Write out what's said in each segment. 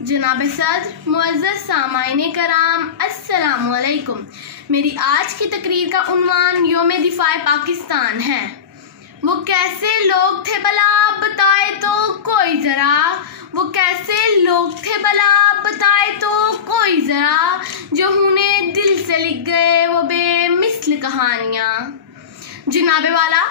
जनाब सद मुअज़्ज़ज़ सामाईन कराम अस्सलामु अलैकुम। मेरी आज की तकरीर का उन्वान यौम दिफाए पाकिस्तान है। वो कैसे लोग थे भला बताए तो कोई ज़रा, वो कैसे लोग थे भला बताए तो कोई ज़रा, जो उन्हें दिल से लिख गए वो बेमिसल कहानियाँ। जनाबे वाला,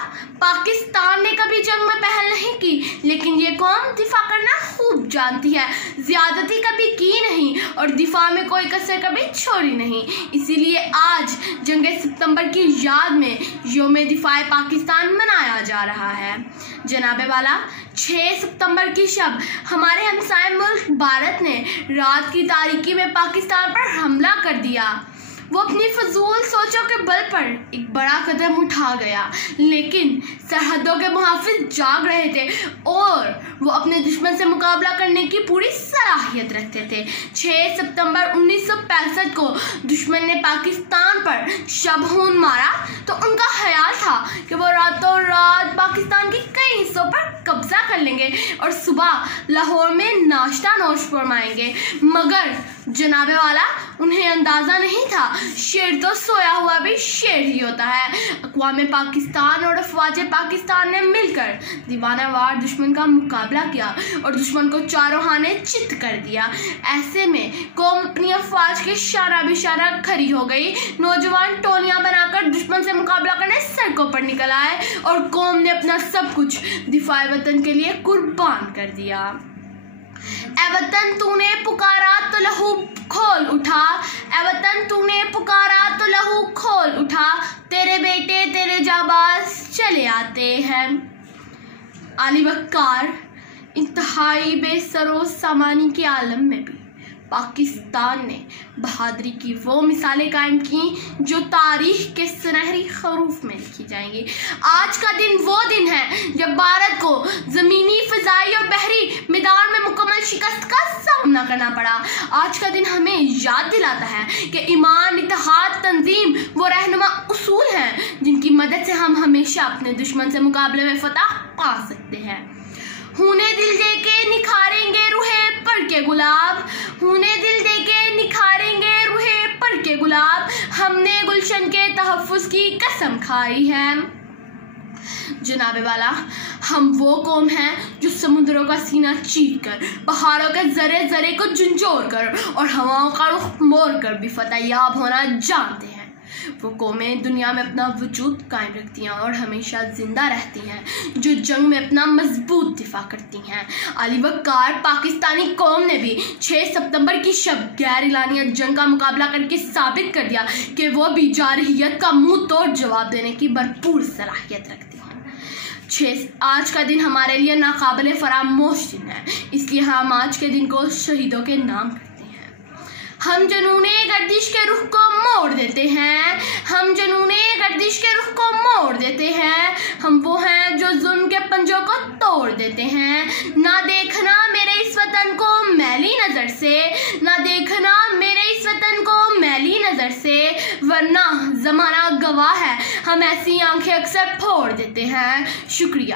पाकिस्तान ने कभी जंग में पहल नहीं की, लेकिन ये कौम दिफा करना खूब जानती है। ज़्यादती कभी की नहीं और दिफा में कोई कसर कभी छोड़ी नहीं। इसीलिए आज जंग सितंबर की याद में यौम दिफाए पाकिस्तान मनाया जा रहा है। जनाबे वाला, 6 सितंबर की शब हमारे हमसाए मुल्क भारत ने रात की तारीकी में पाकिस्तान पर हमला कर दिया। वो अपनी फजूल सोचों के बल पर एक बड़ा कदम उठा गया, लेकिन सरहदों के मुहाफिज जाग रहे थे और वो अपने दुश्मन से मुकाबला करने की पूरी सलाहियत रखते थे। 6 सितंबर 1965 को दुश्मन ने पाकिस्तान पर शबहून मारा तो उनका ख्याल था कि वो रातों रात पाकिस्तान के कई हिस्सों पर कब्जा कर लेंगे और सुबह लाहौर में नाश्ता नोश फरमाएंगे। मगर जनाबे वाला, उन्हें अंदाज़ा नहीं था शेर तो सोया हुआ भी शेर ही होता है। अक़वाम पाकिस्तान और अफ़वाज पाकिस्तान ने मिलकर दीवानावार दुश्मन का मुकाबला किया और दुश्मन को चारों खाने चित कर दिया। ऐसे में कौम अपनी अफ़वाज के शारा बिशारा खड़ी हो गई। नौजवान टोलियां बनाकर दुश्मन से मुकाबला करने सड़कों पर निकल आए और कौम ने अपना सब कुछ दिफाए वतन के लिए कुर्बान कर दिया। ए वतन तूने पुकारा तो लहू खोल उठा, ए वतन तूने पुकारा तो लहू खोल उठा, तेरे बेटे तेरे जाबाज चले आते हैं। अली वक़ार, इंतहाई बेसरो सामानी के आलम में भी पाकिस्तान ने बहादुरी की वो मिसालें कायम की जो तारीख के सुनहरी हरूफ में लिखी जाएंगी। आज का दिन वो दिन है जब भारत को ज़मीनी, फ़िज़ाई और बहरी मैदान में मुकम्मल शिकस्त का सामना करना पड़ा। आज का दिन हमें याद दिलाता है कि ईमान, इत्तेहाद, तंजीम वो रहनुमा उसूल हैं जिनकी मदद से हम हमेशा अपने दुश्मन से मुकाबले में फतह पा सकते हैं। हुने दिल दे के निखारेंगे रूहे पर के गुलाब, हुने दिल दे के निखारेंगे रूहे पर के गुलाब, हमने गुलशन के तहफ़्फ़ुज़ की कसम खाई है। जनाबे वाला, हम वो कौम हैं जो समुद्रों का सीना चीर कर, पहाड़ों के ज़रे ज़रे को झंझोर कर और हवाओं का रुख मोड़ कर भी फतह याब होना जानते हैं। वो कौमें दुनिया में अपना वजूद कायम रखती हैं और हमेशा जिंदा रहती हैं जो जंग में अपना मजबूत दिफा करती हैं। अली वक़ार, पाकिस्तानी कौम ने भी 6 सितंबर की शब गैर एलानिया जंग का मुकाबला करके साबित कर दिया कि वो भी जारहियत का मुंह तोड़ जवाब देने की भरपूर सलाहियत रखती हैं। आज का दिन हमारे लिए नाकाबिले फरामोश दिन है, इसलिए हम आज के दिन को शहीदों के नाम करते हैं। हम जनूने गर्दिश के रुख को मोड़ देते हैं, हम जनूने गर्दिश के रुख को मोड़ देते हैं, हम वो हैं जो जुल्म के पंजों को तोड़ देते हैं। ना देखना मेरे इस वतन को मैली नज़र से, ना देखना मेरे इस वतन को मैली नज़र से, वरना ज़माना गवाह है हम ऐसी आंखें अक्सर फोड़ देते हैं। शुक्रिया।